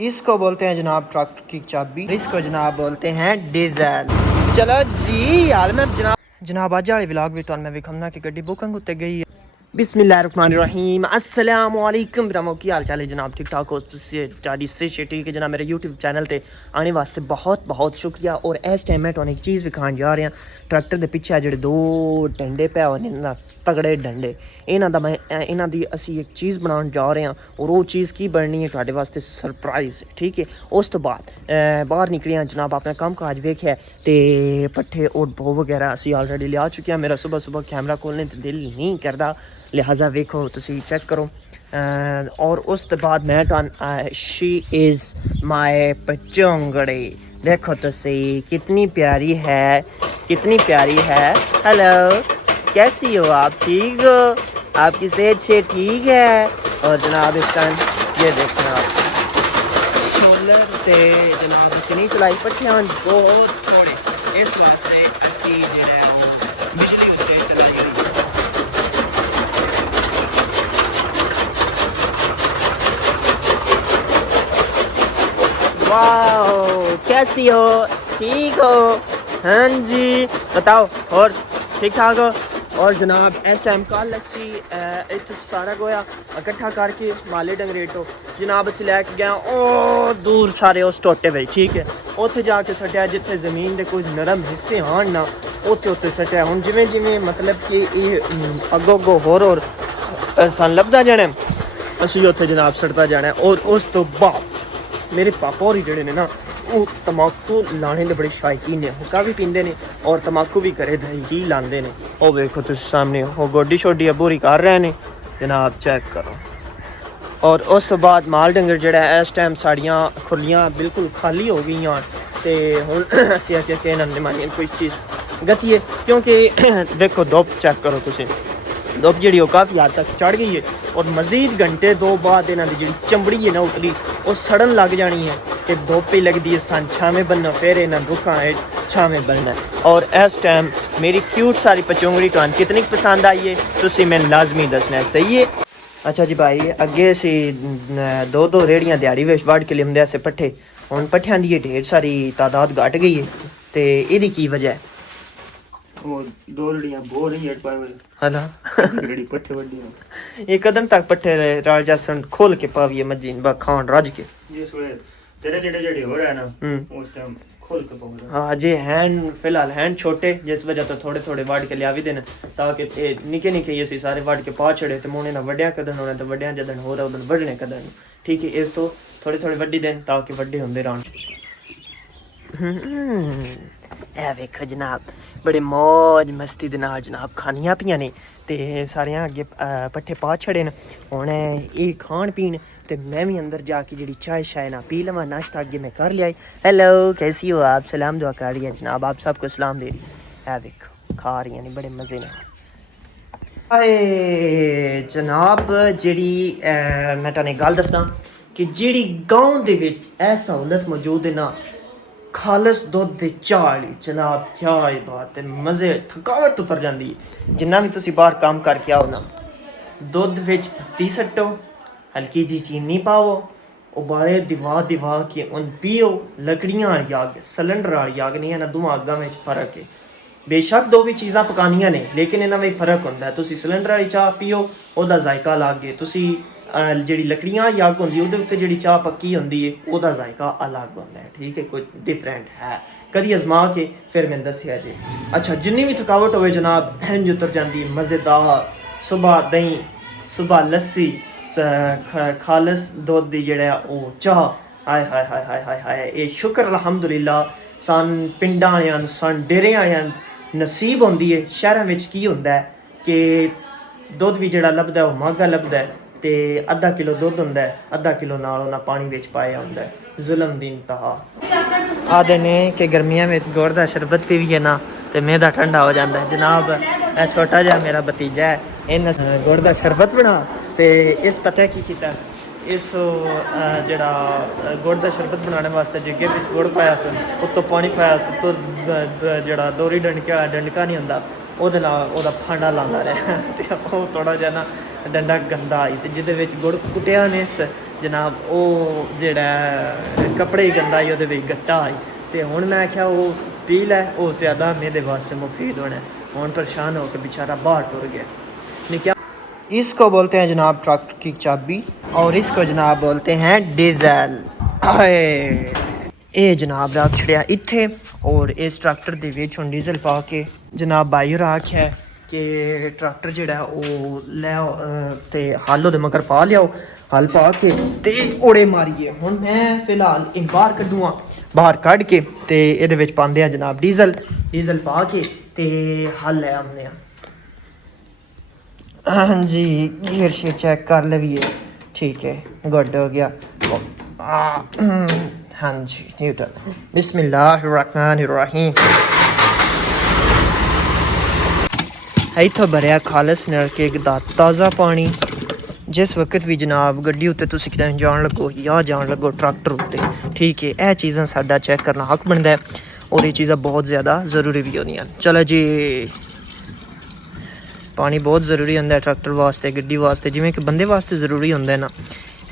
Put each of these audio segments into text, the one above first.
इसको बोलते हैं जनाब ट्रक की चाबी, इसको जनाब बोलते हैं डीजल। चलो जी हाल में जनाब अज वाले व्लॉग भी तुहानू मैं विखाना कि गड्डी बुकिंग उत्ते गई है। बिस्मिल्लाहिर्रहमानिर्रहीम अस्सलाम वालेकुम ब्रह्मो की हाल चाल है जनाब, ठीक ठाक हो तुम से ठीक है जनाब। मेरे यूट्यूब चैनल पर आने वास्ते बहुत बहुत शुक्रिया। और इस टाइम मैं तुहानू एक चीज़ विखान जा रहा, ट्रैक्टर के पिछे जो दो डंडे पै होने ना तगड़े डंडे, इन्हां दी असी एक चीज़ बनाने जा रहे हैं और वो चीज़ की बननी है तुहाडे वास्ते सरप्राइज़, ठीक है। उस तो बाद बाहर निकले हैं जनाब, अपना काम काज वेख्या तो पट्ठे और बो वगैरह असी ऑलरेडी लिया चुके हैं। मेरा सुबह सुबह कैमरा खोलने तो दिल नहीं करता, लिहाजा वेखो तुसी चेक करो। और उस तो बाद मैं शी इज़ माय पचोंगड़ी, देखो तुसी कितनी प्यारी है, कितनी प्यारी है। हेलो कैसी हो आप, ठीक हो, आपकी सेहत से ठीक है। और जनाब इस टाइम ये देखना आप सोलर ते जनाब इसे नहीं चलाई, पट्टियां बहुत थोड़े, इस वास्ते असी जो है वो बिजली उत्ते चलाई हुई। वाह कैसी हो, ठीक हो, हाँ जी बताओ और ठीक ठाक हो। और जनाब इस टाइम कल असी इत्थों सारा गोया इकट्ठा करके माले डंगरेटो जनाब असी लैके गए ओ दूर सारे उस टोटे बई, ठीक है। उत्थे जाके सट्टिया जिथे जमीन के कुछ नरम हिस्से आन ना उत्थे उत्थे सट्टिया। हुण जिवें जिवें मतलब कि ये अगो अगो होर सन लभदा जाना असी उत्थे जनाब सटदा जाना। और उस तो बाद मेरे पापा होरी जेहड़े ने ना वो तम्बाकू लाने के बड़े शौकीन ने, हुक्का भी पींदे ने और तम्बाकू भी घरे ही लाते हैं। वो देखो तुम सामने वो गोडी शोडी अबूरी कर रहे हैं जनाब, चेक करो। और उस तो बाद माल डंगर जोड़ा इस टाइम साड़ियाँ खुलियाँ बिल्कुल खाली हो गई तो हुण असीं आखेआ कि इन्हां ने कोई चीज़ गती है, क्योंकि देखो धुप चेक करो तुसीं, धुप जी काफ़ी हद तक चढ़ गई है। और मजीद घंटे दो बाद इन्हों की जी चमड़ी है ना उतरी वो सड़न लग जानी है कि धुप ही लगती है, सन छावें बनना, फिर इन्होंने रुखा है छावें बनना। और इस टाइम मेरी क्यूट सारी पचोंगड़ी कान कितनी पसंद आई है तुसी मैंने लाजमी दसना है, सही है। अच्छा जी भाई अगे असी दो दो रेहड़ियाँ दिहाड़ी विच वढ़ के लियाते अस पट्ठे, हुण पट्ठियां दी ढेर सारी तादाद घट गई है तो यदी की वजह है ये कदम तक पट्ठे राजसन खोल के पाविए मजी खान रज के हाँ जी हैंड फिलहाल हैंड छोटे जिस वजह तो थोड़े थोड़े वड़ के लिया भी देने ताकि निके निके असी सारे वड़ के पा छड़े तो मुने ना वड्डिया कदन होने तो वड्डिया जदन हो रहा उदन वड्डने कदन, ठीक है। इस तो थोड़े थोड़े वड्डी देन ताकि वड्डे होंदे रहन। ए वेखो जनाब बड़े मौज मस्ती दे नाल जनाब खानियां पियां ने ते सारियां अगे पट्ठे पा छड़े न। हुण ये खान पीन ते मैं भी अंदर जाके जी चाय शाय ना पी लवां, नाश्ता अगे मैं कर लिया। हेलो कैसी हो आप, सलाम दुआ कर रही है जनाब, आप सबको सलाम दे रही है। देखो खा रही हैं बड़े मज़े ने। जनाब जी मैं तुहानू गल दसना कि जी गाँव दे विच ए सहूलत मौजूद है ना खालस दुध दे चाह जनाब, क्या बात है, मज़े थकावट उतर जाती है। जिन्ना भी तुसी बाहर काम करके आओ ना दुध विच पत्ती सट्टो, हल्की जी चीनी पाओ, उबाले दिवा के उन पियो। लकड़ियां वाली अग सिलेंडर वाली अग नहीं है ना, दोवां अग्गां विच फर्क है। बेशक दो भी चीज़ां पकानियां ने लेकिन इन्हां में फर्क होंदा है। तुसी सिलेंडर वाली चाह पियो उहदा जायका अलग है, तुसी जी लकड़ियां वाली अग होंदी उहदे उत्ते जी चाह पक्की होंदी है उहदा जायका अलग होंदा है, ठीक है, कोई डिफरेंट है। कदी अजमा के फिर मैं दसिया जी। अच्छा जिन्नी भी थकावट होवे जनाब इंज उतर जाती, मज़ेदार सुबह दही, सुबह लस्सी, खालस दुध दी जेड़ा ओ चाह, हाय हाय हाय हाय हाय हाय। ये शुक्र अल्हम्दुलिल्लाह सन पिंडां वालियां सन डेरे वालियां नसीब होंदी है। शहरां विच की होंदा है कि दुध भी जेड़ा लभदा है वो महंगा लभदा है ते अद्धा किलो दुध होंदा है, अद्धा किलो नाल उन्हां पानी विच पाया होंदा है। जुल्म दी इंतहा। आखदे ने कि गर्मियां में गुड़ दा शरबत पीवीए ना तो मैदा ठंडा हो जाता है। जनाब ए छोटा जिहा मेरा भतीजा है, इन्हें गुड़ दा शरबत बना तो इस पता की कीता, इस जड़ा गुड़ का शरबत बनाने वास्ते जिगे बिच गुड़ पाया सन, उत्तों पानी पाया सन, तो जड़ा दोहरी डंडका नहीं होंदा ਉਹਦੇ ਨਾਲ ਉਹਦਾ ਫਾਂਡਾ ਲਾਉਂਦਾ ਰਿਹਾ ਤੇ ਉਹ ਥੋੜਾ ਜਿਹਾ ਨਾ ਡੰਡਾ ਗੰਦਾ ਆਈ ਤੇ ਜਿਹਦੇ ਵਿੱਚ ਗੁੜ ਕੁੱਟਿਆ ਨੇ जनाब वो जेड़ा कपड़े ही गंदा ही ਉਹਦੇ गट्टा आई तो हुण मैं आख्या वो पी लै वो ज़्यादा मेरे वास्ते मुफीद होना हुण परेशान होकर बेचारा बाहर टुर गया नहीं क्या। इसको बोलते हैं जनाब ट्रैक्टर की चाबी और इसको जनाब बोलते हैं डीजल। ये जनाब रख छड़िया इत्थे और इस ट्रैक्टर दे विच हुण डीजल पा के जनाब भाई होर आख्या कि ट्रैक्टर जिहड़ा वो लै ते हल ओहदे मगर पा लियाओ हल पा के ते ओड़े मारिए। हुण मैं फिलहाल इन बाहर कड्डूआं बाहर कड्ढ के ते इहदे विच पांदे आ जनाब डीजल पा के ते हल लै आने। हाँ जी गियर शेयर चेक कर लवीए ठीक है गुड हो गया। हाँ जी न्यूट्रल बिस्मिल्लाहिर्रहमानिर्रहीम। इत्थों भरिया खालस नलके दा ताज़ा पानी। जिस वक्त भी जनाब गड्डी उत्ते तुसीं किते जान लगो या जान लगो ट्रैक्टर उत्ते ठीक है यह चीज़ां साडा चेक करना हक बनदा है और ये चीज़ां बहुत ज़्यादा ज़रूरी भी होंदियां। चलो जी पानी बहुत ज़रूरी होंदा है ट्रैक्टर वास्ते गड्डी वास्ते जिवें कि बंदे वास्ते ज़रूरी होंदा है ना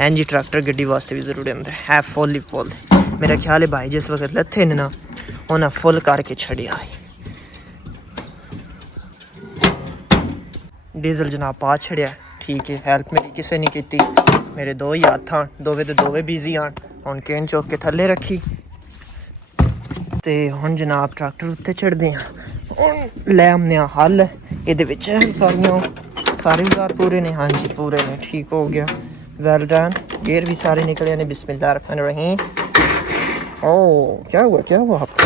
एन जी ट्रैक्टर गड्डी वास्ते भी ज़रूरी होंदा है फुल ही फुल। मेरा ख्याल है भाई जिस वक्त लत्थे ने ना उन्हें फुल करके छड़िया डीजल जनाब पा छड़िया ठीक है। हेल्प मेरी किसी नहीं की मेरे दो ही हाथ हाँ दोवे तो दोवे बिजी आन हुण केन चुक के थल्ले रखी ते हुण जनाब ट्रैक्टर उत्ते चढ़दे हैं हुण लै आने हल ਇਹਦੇ ਵਿੱਚ सारे औजार पूरे ने। हाँ जी पूरे ने ठीक हो गया वेल डन। गेयर भी सारे निकले ने बिस्मिल्लाहिर्रहमानिर्रहीम। ओ क्या हुआ आपका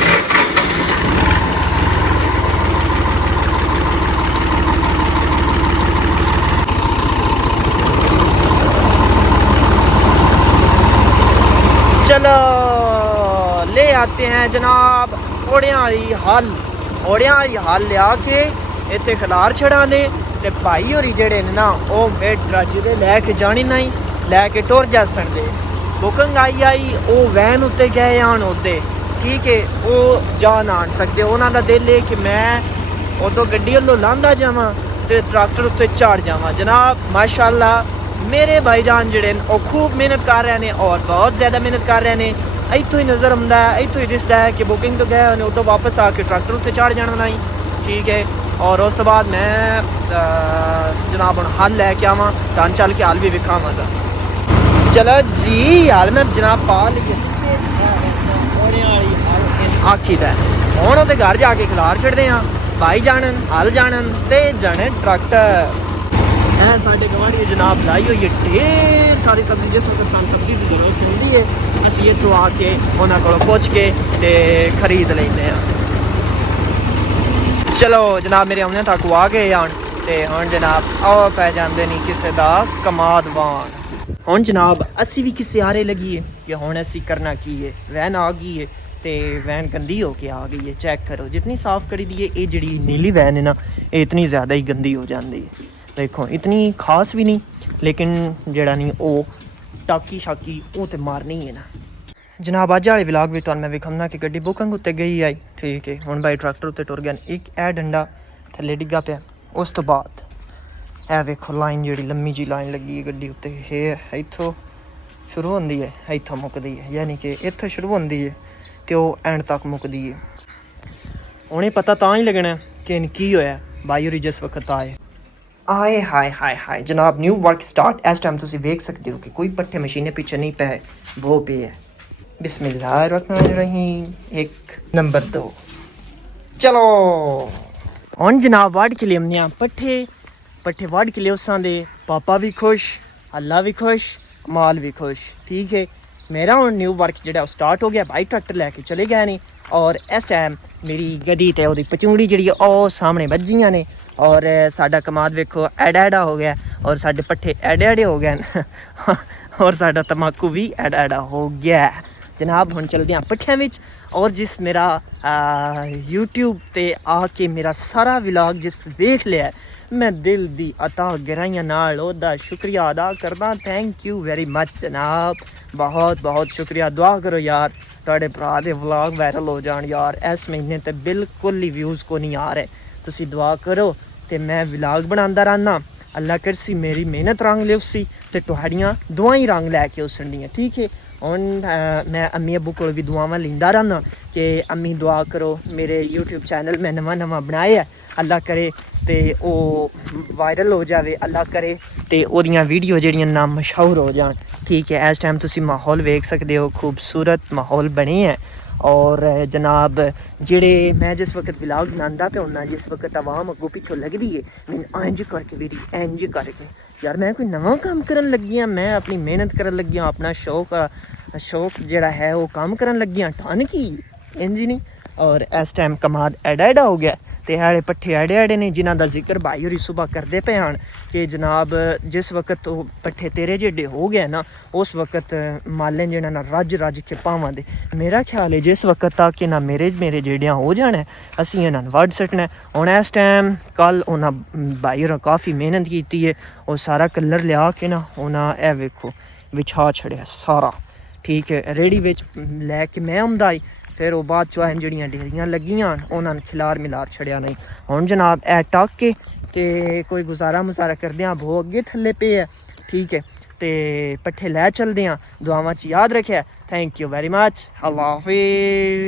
चलो ले आते हैं जनाब ओड़ियां वाली हल लिया के इत्थे खलार छड़ा दे ते भाई होरी जेड़े ने ना वो मेडरा जिदे लैके जानी नहीं लैके टुर जासन दे बुकिंग आई वो वैन उत्ते गए आन ओदे ठीक है वो जान आन सकते उन्हों का दिल है कि मैं उदों गड्डी वालों लांदा जावां ते ट्रैक्टर उत्ते चढ़ जावां। जनाब माशाअल्लाह मेरे भाईजान जेड़े वो खूब मेहनत कर रहे हैं और बहुत ज़्यादा मेहनत कर रहे हैं। इत्थों ही नज़र आंदा है इत्थों ही दिसदा है कि बुकिंग तो गए उन्हें उदों वापस आके ट्रैक्टर उत्ते चढ़ जाना नहीं ठीक है। और उस तो बाद मैं जनाब हम हल लैके आवां तो चल के हल भी विखावां। चलो जी हल मैं जनाब पा ली आखी दा हुण ओहदे घर जाके खलार छड़दे हैं भाई जानन हल जानन ते जाने ट्रैक्टर। है साढ़े गवांढी जनाब लाई हुई है ढेर सारी सब्जी जिस वक्त सन सब्जी की जरूरत होती है असीं इत्थों आके उन्हां कोलों पुछ के ते खरीद लैंदे हैं। चलो जनाब मेरे आने तक आ गए आन ते हुण जनाब आओ पै जांदे नहीं किसी दा कमाद वान। हुण जनाब असी भी किसी आरे लगी है कि हुण असी करना की है वैन आ गई है ते वैन गंदी हो के आ गई है। चेक करो जितनी साफ़ करी दी है ये जिहड़ी नीली वैन है ना ये इतनी ज़्यादा ही गंदी हो जाती है। देखो इतनी खास भी नहीं लेकिन जेड़ा नहीं वो टाकी शाकी वो तो मारनी है ना। जनाब अज वाले विलाग भी तुहानूं मैं विखाना कि गड्डी बुकिंग उत्ते गई आई ठीक है हुण भाई ट्रैक्टर उत्ते टुर गया एक ए डंडा थल्ले डिग्गा पिया उस तो बाद ए वेखो लाइन जिहड़ी लम्मी जी लाइन लगी है गड्डी उत्ते ये इत्थों शुरू होंदी है इत्थों मुकदी है यानी कि इत्थों शुरू होंदी है तो एंड तक मुकदी है। उन्हें पता तां ही लगना कि की होया भाई होरी जिस वक्त आए हाय जनाब न्यू वर्क स्टार्ट। इस टाइम तुसीं वेख सकते हो कि कोई पट्ठे मशीने पीछे नहीं पे वो पे है। बिस्मिल्लाहिर्रहमानिर्रहीम एक नंबर 2 चलो हुण जनाब वाड़ के लिया पट्ठे वाड़ के लिए उसां दे पापा भी खुश अल्लाह भी खुश माल भी खुश ठीक है। मेरा हुण न्यू वर्क जिहड़ा स्टार्ट हो गया भाई ट्रैक्टर लैके चले गए ने और इस टाइम मेरी गड्डी ते ओहदी पचूंड़ी जिहड़ी ओ सामने बज्जियां ने और साडा कमाद वेखो एडा हो गया और साडे पट्ठे एडे हो गए और साडा तम्बाकू भी एडा हो गया। जनाब हुण चलदे हैं पट्ठियां विच और जिस मेरा यूट्यूब ते आके मेरा सारा विलाग जिस वेख लिया मैं दिल दी अता गहराइयां नाल ओहदा शुक्रिया अदा करदा। थैंक यू वेरी मच जनाब बहुत बहुत शुक्रिया। दुआ करो यार तुहाडे भरा दे व्लॉग वायरल हो जान यार। इस महीने ते बिल्कुल ही व्यूज़ को नहीं आ रहे तुसीं दुआ करो ते मैं व्लॉग बनांदा रहना ਅੱਲਾ ਕਰਸੀ ਮੇਰੀ ਮਿਹਨਤ ਰੰਗ ਲਿਉਸੀ ਤੇ ਤੁਹਾਡੀਆਂ ਦੁਆਵਾਂ ਹੀ ਰੰਗ ਲੈ ਕੇ ਉਸਣੀਆਂ ਠੀਕ ਹੈ ਹੁਣ ਮੈਂ ਅੰਮੀ ਅੱਬੂ ਕੋਲ ਵੀ ਦੁਆਵਾਂ ਲੈਂਦਾ ਰਹਿਣਾ ਕਿ ਅੰਮੀ ਦੁਆ ਕਰੋ ਮੇਰੇ YouTube ਚੈਨਲ ਮੈਂ ਨਵਾਂ ਬਣਾਇਆ ਅੱਲਾ ਕਰੇ ਤੇ ਉਹ ਵਾਇਰਲ ਹੋ ਜਾਵੇ ਅੱਲਾ ਕਰੇ ਤੇ ਉਹਦੀਆਂ ਵੀਡੀਓ ਜਿਹੜੀਆਂ ਨਾ ਮਸ਼ਹੂਰ ਹੋ ਜਾਣ ठीक है इस टाइम तुसी माहौल वेख सकते हो खूबसूरत माहौल बने है और जनाब जेड़े मैं जिस वक्त व्लॉग बनांदा पे होना जिस वक्त आवाम अगों पिछों लगदी है मैं इंज करके वीडियो इंज करके यार मैं कोई नवा काम करन लगी हाँ मैं अपनी मेहनत करन लगी हाँ अपना शौक जेड़ा है वो काम करन लगी हाँ ठन की इंज नहीं और इस टाइम कमाद एडा हो गया ते हाले पट्ठे एडे ने जिन्हां दा जिक्र भाई होरी सुबह करदे पे हन कि जनाब जिस वक्त वो पट्ठे तेरे जेडे हो गए ना उस वक्त मालें जेड़ा ना रज के पावां दे मेरा ख्याल है जिस वक्त तक कि ना मेरे जेड़ियां हो जाने असीं इन्हां नूं वड सटना हुण इस टाइम कल उन्हां भाई होरां काफ़ी मेहनत कीती है और सारा कलर लिया के ना उन्हां ए वेखो विछा छड़िया सारा ठीक है रेड़ी विच लैके मैं आंदा फिर वो बाद चो जड़ियाँ डेरियां लगियां उन्होंने खिलार मिलार छड़िया नहीं हुण जनाब ए टक के ते कोई गुजारा मुजारा करदे हैं बहुत अगे थल्ले पे है ठीक है ते पट्ठे लै चलदे हैं दुआवां च याद रखेआ थैंक यू वेरी मच अल्लाह हाफिज़।